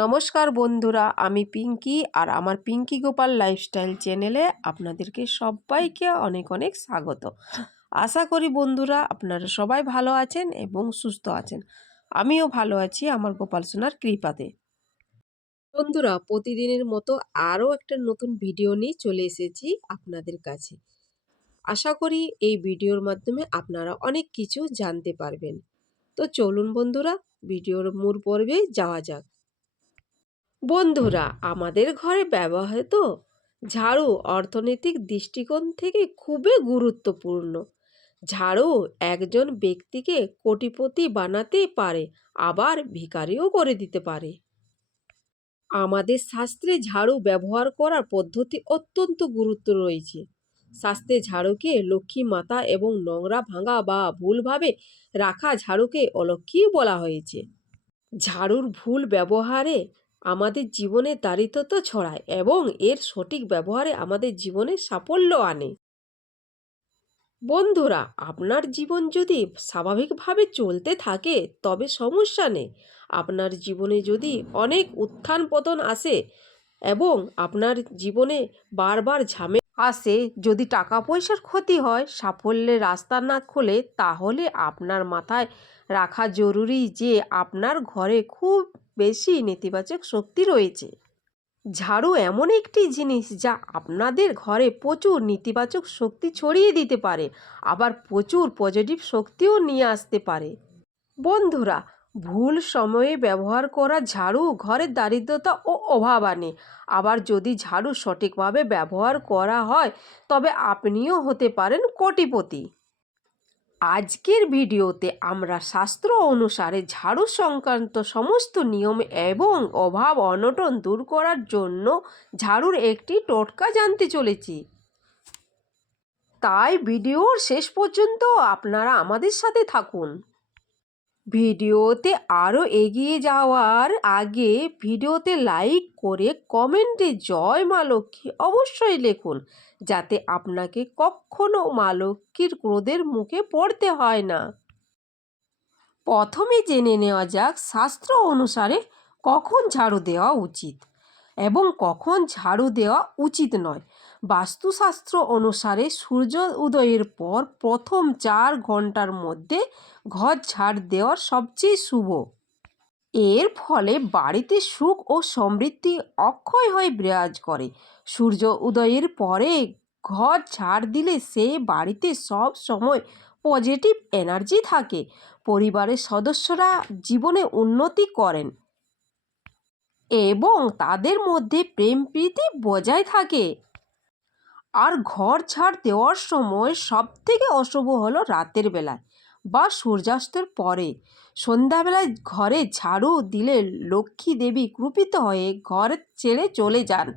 নমস্কার বন্ধুরা, আমি পিঙ্কি আর আমার পিঙ্কি গোপাল লাইফস্টাইল চ্যানেলে আপনাদেরকে সবাইকে অনেক অনেক স্বাগত। আশা করি বন্ধুরা আপনারা সবাই ভালো আছেন এবং সুস্থ আছেন। আমিও ভালো আছি আমার গোপাল সোনার কৃপাতে। বন্ধুরা, প্রতিদিনের মতো আরও একটা নতুন ভিডিও নিয়ে চলে এসেছি আপনাদের কাছে। আশা করি এই ভিডিওর মাধ্যমে আপনারা অনেক কিছু জানতে পারবেন। তো চলুন বন্ধুরা, ভিডিওর মূল পর্বে যাওয়া যাক। বন্ধুরা, আমাদের ঘরে ব্যবহৃত ঝাড়ু অর্থনৈতিক দৃষ্টিকোণ থেকে খুবই গুরুত্বপূর্ণ। ঝাড়ু একজন ব্যক্তিকে কোটিপতি বানাতে পারে, আবার ভিখারিও করে দিতে পারে। আমাদের শাস্ত্রে ঝাড়ু ব্যবহার করার পদ্ধতি অত্যন্ত গুরুত্ব রয়েছে। শাস্ত্রে ঝাড়ুকে লক্ষ্মী মাতা এবং নোংরা ভাঙা বা ভুলভাবে রাখা ঝাড়ুকে অলক্ষী বলা হয়েছে। ঝাড়ুর ভুল ব্যবহারে আমাদের জীবনে দারিদ্রতা ছড়ায় এবং এর সঠিক ব্যবহারে আমাদের জীবনে সাফল্য আনে। বন্ধুরা, আপনার জীবন যদি স্বাভাবিকভাবে চলতে থাকে, তবে সমস্যা নেই। আপনার জীবনে যদি অনেক উত্থান পতন আসে এবং আপনার জীবনে বারবার ঝামে আসে, যদি টাকা পয়সার ক্ষতি হয়, সাফল্যের রাস্তা না খোলে, তাহলে আপনার মাথায় রাখা জরুরি যে আপনার ঘরে খুব বেশি নেতিবাচক শক্তি রয়েছে। ঝাড়ু এমন একটি জিনিস যা আপনাদের ঘরে প্রচুর নেতিবাচক শক্তি ছড়িয়ে দিতে পারে, আবার প্রচুর পজিটিভ শক্তিও নিয়ে আসতে পারে। বন্ধুরা, ভুল সময়ে ব্যবহার করা ঝাড়ু ঘরের দারিদ্রতা ও অভাব আনে। আবার যদি ঝাড়ু সঠিকভাবে ব্যবহার করা হয়, তবে আপনিও হতে পারেন কোটিপতি। আজকের ভিডিওতে আমরা শাস্ত্র অনুসারে ঝাড়ু সংক্রান্ত সমস্ত নিয়ম এবং অভাব অনটন দূর করার জন্য ঝাড়ুর একটি টোটকা জানতে চলেছি। তাই ভিডিওর শেষ পর্যন্ত আপনারা আমাদের সাথে থাকুন। ভিডিওতে আরও এগিয়ে যাওয়ার আগে ভিডিওতে লাইক করে কমেন্টে জয় মা লক্ষ্মী অবশ্যই লিখুন, যাতে আপনাকে কখনো মা লক্ষ্মীর ক্রোধের মুখে পড়তে হয় না। প্রথমে জেনে নেওয়া যাক শাস্ত্র অনুসারে কখন ঝাড়ু দেওয়া উচিত, এবং কখন ঝাড়ু দেওয়া উচিত নয়। বাস্তুশাস্ত্র অনুসারে সূর্য উদয়ের পর প্রথম চার ঘণ্টার মধ্যে ঘর ঝাড় দেওয়া সবচেয়ে শুভ। এর ফলে বাড়িতে সুখ ও সমৃদ্ধি অক্ষয় হয়ে বিরাজ করে। সূর্য উদয়ের পরে ঘর ঝাড় দিলে সে বাড়িতে সব সময় পজিটিভ এনার্জি থাকে। পরিবারের সদস্যরা জীবনে উন্নতি করেন এবং তাদের মধ্যে প্রেম প্রীতি বজায় থাকে। আর ঘর ছাড় দেওয়ার সময় সব থেকে অশুভ হলো রাতের বেলায় বা সূর্যাস্তের পরে। সন্ধ্যাবেলায় ঘরে ঝাড়ু দিলে লক্ষ্মী দেবী কৃপিত হয়ে ঘর ছেড়ে চলে যান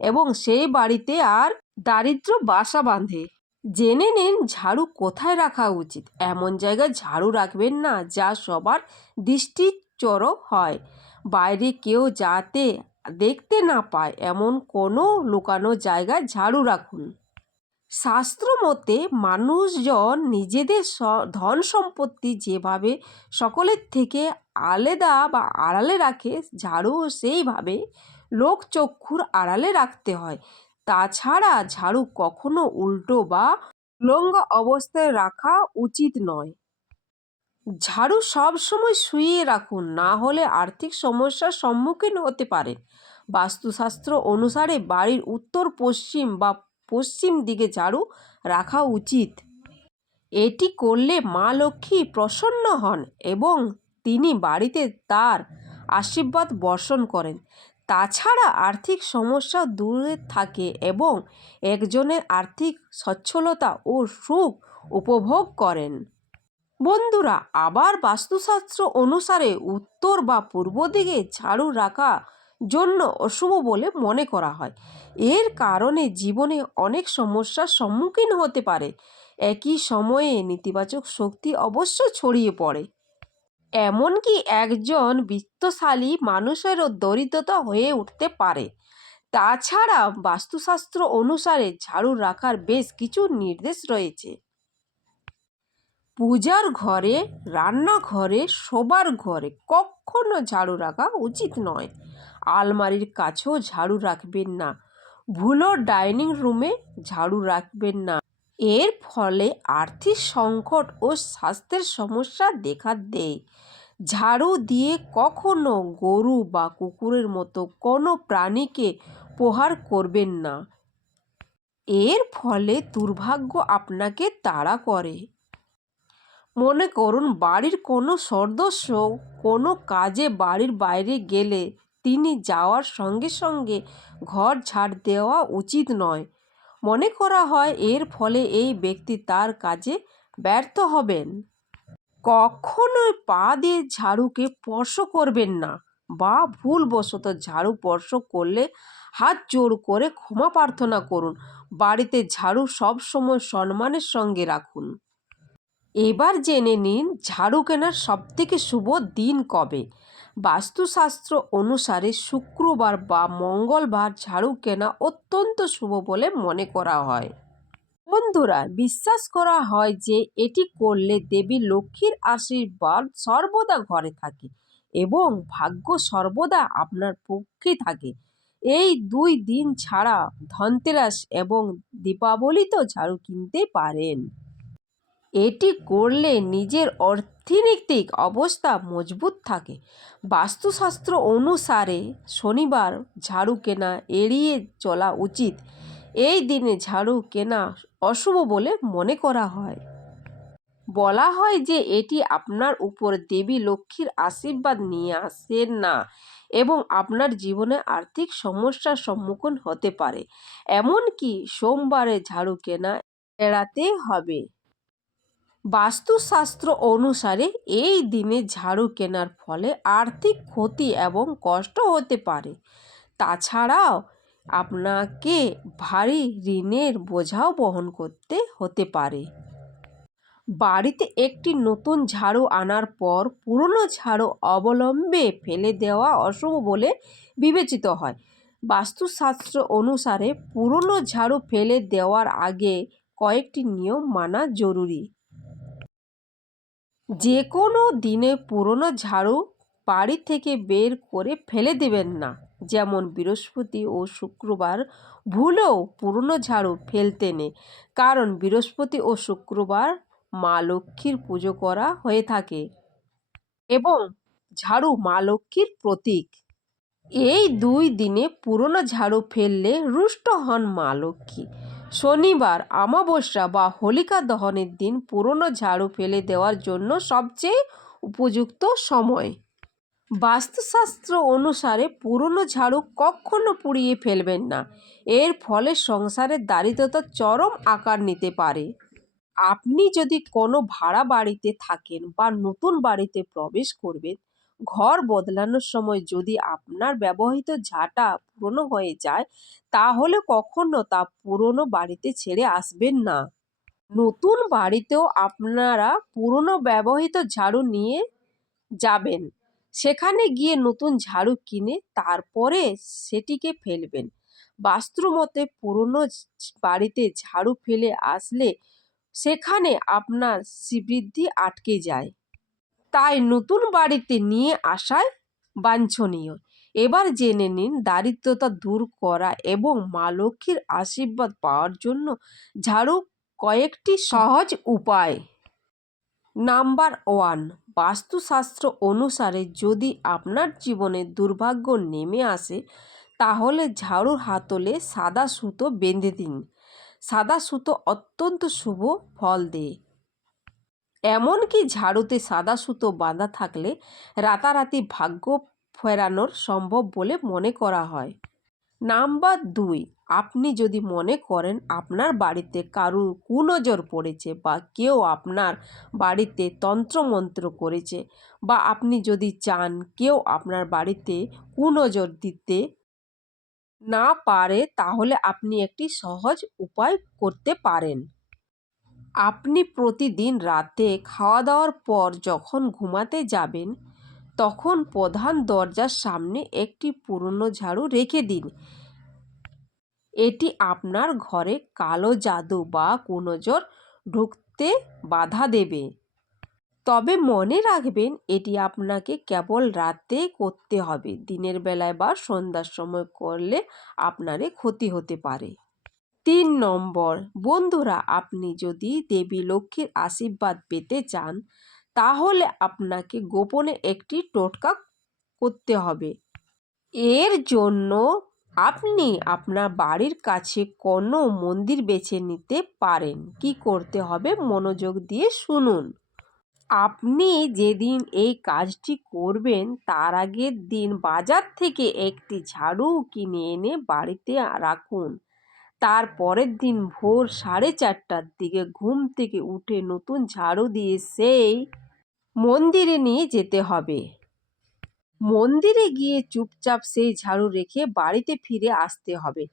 এবং সেই বাড়িতে আর দারিদ্র বাসা বাঁধে। জেনে নিন ঝাড়ু কোথায় রাখা উচিত। এমন জায়গায় ঝাড়ু রাখবেন না যা সবার দৃষ্টিচর হয়। বাইরে কেউ যাতে দেখতে না পায় এমন কোনো লুকানো জায়গায় ঝাড়ু রাখুন। শাস্ত্র মতে মানুষজন নিজেদের ধন সম্পত্তি যেভাবে সকলের থেকে আলাদা বা আড়ালে রাখে, ঝাড়ু সেইভাবে লোকচক্ষুর আড়ালে রাখতে হয়। তাছাড়া ঝাড়ু কখনো উল্টো বা উলঙ্গ অবস্থায় রাখা উচিত নয়। ঝাড়ু সব সময় শুয়ে রাখুন, না হলে আর্থিক সমস্যার সম্মুখীন হতে পারে বাস্তুশাস্ত্র অনুসারে বাড়ির উত্তর, পশ্চিম বা পশ্চিম দিকে ঝাড়ু রাখা উচিত। এটি করলে মা লক্ষ্মী প্রসন্ন হন এবং তিনি বাড়িতে তার আশীর্বাদ বর্ষণ করেন। তাছাড়া আর্থিক সমস্যা দূরে থাকে এবং একজনের আর্থিক সচ্ছলতা ও সুখ উপভোগ করেন। বন্ধুরা, আবার বাস্তুশাস্ত্র অনুসারে উত্তর বা পূর্ব দিকে ঝাড়ু রাখা জন্য অশুভ বলে মনে করা হয়। এর কারণে জীবনে অনেক সমস্যার সম্মুখীন হতে পারে। একই সময়ে নেতিবাচক শক্তি অবশ্য ছড়িয়ে পড়ে। এমনকি একজন বিত্তশালী মানুষেরও দরিদ্রতা হয়ে উঠতে পারে। তাছাড়া বাস্তুশাস্ত্র অনুসারে ঝাড়ু রাখার বেশ কিছু নির্দেশ রয়েছে। পূজার ঘরে, রান্নাঘরে, শোবার ঘরে কখনো ঝাড়ু রাখা উচিত নয়। আলমারির কাছেও ঝাড়ু রাখবেন না। ভুলো ডাইনিং রুমে ঝাড়ু রাখবেন না। এর ফলে আর্থিক সংকট ও স্বাস্থ্যের সমস্যা দেখা দেয়। ঝাড়ু দিয়ে কখনো গরু বা কুকুরের মতো কোনো প্রাণীকে প্রহার করবেন না। এর ফলে দুর্ভাগ্য আপনাকে তাড়া করে। মনে করুন, বাড়ির কোনো সদস্য কোনো কাজে বাড়ির বাইরে গেলে তিনি যাওয়ার সঙ্গে সঙ্গে ঘর ঝাড় দেওয়া উচিত নয়। মনে করা হয় এর ফলে এই ব্যক্তি তার কাজে ব্যর্থ হবেন। কখনোই পা দিয়ে ঝাড়ুকে স্পর্শ করবেন না বা ভুলবশত ঝাড়ু স্পর্শ করলে হাত জোর করে ক্ষমা প্রার্থনা করুন। বাড়িতে ঝাড়ু সবসময় সম্মানের সঙ্গে রাখুন। এবার জেনে নিন ঝাড়ু কেনার সবথেকে শুভ দিন কবে। বাস্তুশাস্ত্র অনুসারে শুক্রবার বা মঙ্গলবার ঝাড়ু কেনা অত্যন্ত শুভ বলে মনে করা হয়। বন্ধুরা, বিশ্বাস করা হয় যে এটি করলে দেবী লক্ষ্মীর আশীর্বাদ সর্বদা ঘরে থাকে এবং ভাগ্য সর্বদা আপনার পক্ষে থাকে। এই দুই দিন ছাড়া ধনতেরাস এবং দীপাবলিতেও ঝাড়ু কিনতে পারেন। এটি করলে নিজের অর্থনৈতিক অবস্থা মজবুত থাকে। বাস্তুশাস্ত্র অনুসারে শনিবার ঝাড়ু কেনা এড়িয়ে চলা উচিত। এই দিনে ঝাড়ু কেনা অশুভ বলে মনে করা হয়। বলা হয় যে এটি আপনার উপর দেবী লক্ষ্মীর আশীর্বাদ নিয়ে আসে না এবং আপনার জীবনে আর্থিক সমস্যার সম্মুখীন হতে পারে। এমনকি সোমবারে ঝাড়ু কেনা এড়াতে হবে। বাস্তুশাস্ত্র অনুসারে এই দিনে ঝাড়ু কেনার ফলে আর্থিক ক্ষতি এবং কষ্ট হতে পারে। তাছাড়াও আপনাকে ভারী ঋণের বোঝাও বহন করতে হতে পারে। বাড়িতে একটি নতুন ঝাড়ু আনার পর পুরনো ঝাড়ু অবলম্বে ফেলে দেওয়া অশুভ বলে বিবেচিত হয়। বাস্তুশাস্ত্র অনুসারে পুরনো ঝাড়ু ফেলে দেওয়ার আগে কয়েকটি নিয়ম মানা জরুরি। যে কোনো দিনে পুরনো ঝাড়ু বাড়ি থেকে বের করে ফেলে দেবেন না। যেমন বৃহস্পতি ও শুক্রবার ভুলেও পুরনো ঝাড়ু ফেলতে নেই। কারণ বৃহস্পতি ও শুক্রবার মা লক্ষ্মীর পুজো করা হয়ে থাকে এবং ঝাড়ু মা লক্ষ্মীর প্রতীক। এই দুই দিনে পুরনো ঝাড়ু ফেললে রুষ্ট হন মা লক্ষ্মী। শনিবার, অমাবস্যা বা হোলিকা দহনের দিন পুরনো ঝাড়ু ফেলে দেওয়ার জন্য সবচেয়ে উপযুক্ত সময়। বাস্তুশাস্ত্র অনুসারে পুরনো ঝাড়ু কখনো পুড়িয়ে ফেলবেন না। এর ফলে সংসারের দারিদ্রতা চরম আকার নিতে পারে। আপনি যদি কোনো ভাড়া বাড়িতে থাকেন বা নতুন বাড়িতে প্রবেশ করবেন ঘর বদলানোর সময় যদি আপনার ব্যবহৃত ঝাঁটা পুরনো হয়ে যায়, তাহলে কখনো তা পুরনো বাড়িতে ছেড়ে আসবেন না। নতুন বাড়িতেও আপনারা পুরনো ব্যবহৃত ঝাড়ু নিয়ে যাবেন। সেখানে গিয়ে নতুন ঝাড়ু কিনে তারপরে সেটিকে ফেলবেন। বাস্তুমতে পুরনো বাড়িতে ঝাড়ু ফেলে আসলে সেখানে আপনার শ্রীবৃদ্ধি আটকে যায়। তাই নতুন বাড়িতে নিয়ে আসায় বাঞ্ছনীয়। এবার জেনে নিন দারিদ্রতা দূর করা এবং মা লক্ষ্মীর আশীর্বাদ পাওয়ার জন্য ঝাড়ু কয়েকটি সহজ উপায়। নাম্বার ওয়ান, বাস্তুশাস্ত্র অনুসারে যদি আপনার জীবনে দুর্ভাগ্য নেমে আসে, তাহলে ঝাড়ুর হাতলে সাদা সুতো বেঁধে দিন। সাদা সুতো অত্যন্ত শুভ ফল দেয়। এমনকি ঝাড়ুতে সাদা সুতো বাঁধা থাকলে রাতারাতি ভাগ্য ফেরানোর সম্ভব বলে মনে করা হয়? নাম্বার দুই, আপনি যদি মনে করেন আপনার বাড়িতে কারু কুনজর পড়েছে বা কেউ আপনার বাড়িতে তন্ত্রমন্ত্র করেছে বা আপনি যদি চান কেউ আপনার বাড়িতে কুনজর দিতে না পারে তাহলে আপনি একটি সহজ উপায় করতে পারেন। আপনি প্রতিদিন রাতে খাওয়া দাওয়ার পর যখন ঘুমাতে যাবেন, তখন প্রধান দরজার সামনে একটি পুরনো ঝাড়ু রেখে দিন। এটি আপনার ঘরে কালো জাদু বা কুনজর ঢুকতে বাধা দেবে। তবে মনে রাখবেন, এটি আপনাকে কেবল রাতে করতে হবে। দিনের বেলায় বা সন্ধ্যার সময় করলে আপনারই ক্ষতি হতে পারে। তিন নম্বর। বন্ধুরা, আপনি যদি দেবী লক্ষ্মীর আশীর্বাদ পেতে চান, তাহলে আপনাকে গোপনে একটি টোটকা করতে হবে। এর জন্য আপনি আপনার বাড়ির কাছে কোনো মন্দির বেছে নিতে পারেন। কি করতে হবে মনোযোগ দিয়ে শুনুন। আপনি যেদিন এই কাজটি করবেন, তার আগের দিন বাজার থেকে একটি ঝাড়ু কিনে এনে বাড়িতে রাখুন। তার পরের দিন ভোর সাড়ে চারটার দিকে ঘুম থেকে উঠে নতুন ঝাড়ু দিয়ে সেই মন্দিরে নিয়ে যেতে হবে। মন্দিরে গিয়ে চুপচাপ সেই ঝাড়ু রেখে বাড়িতে ফিরে আসতে হবে।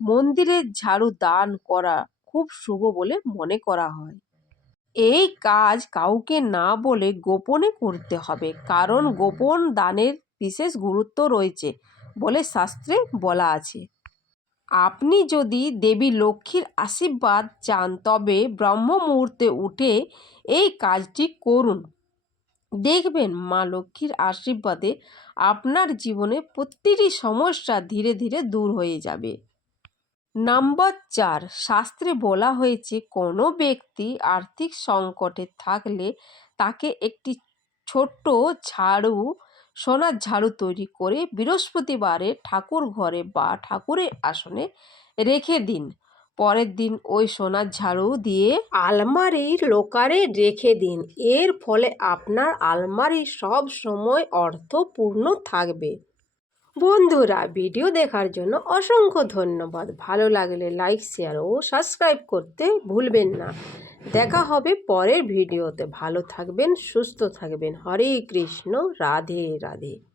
মন্দিরের ঝাড়ু দান করা খুব শুভ বলে মনে করা হয়। এই কাজ কাউকে না বলে গোপনে করতে হবে, কারণ গোপন দানের বিশেষ গুরুত্ব রয়েছে বলে শাস্ত্রে বলা আছে। আপনি যদি দেবী লক্ষ্মীর আশীর্বাদ চান, তবে ব্রহ্ম মুহূর্তে উঠে এই কাজটি করুন। দেখবেন মা লক্ষ্মীর আশীর্বাদে আপনার জীবনে প্রতিটি সমস্যা ধীরে ধীরে দূর হয়ে যাবে। নাম্বার চার, শাস্ত্রে বলা হয়েছে, কোনো ব্যক্তি আর্থিক সংকটে থাকলে তাকে একটি ছোট্ট ঝাড়ু সোনার ঝাড়ু তৈরি করে বৃহস্পতিবারে ঠাকুর ঘরে বা ঠাকুরের আসনে রেখে দিন। পরের দিন ওই সোনার ঝাড়ু দিয়ে আলমারির লোকারে রেখে দিন। এর ফলে আপনার আলমারি সব সময় অর্থপূর্ণ থাকবে। বন্ধুরা, ভিডিও দেখার জন্য অসংখ্য ধন্যবাদ। ভালো লাগলে লাইক, শেয়ার ও সাবস্ক্রাইব করতে ভুলবেন না। দেখা হবে পরের ভিডিওতে। ভালো থাকবেন সুস্থ থাকবেন। হরে কৃষ্ণ রাধে রাধে।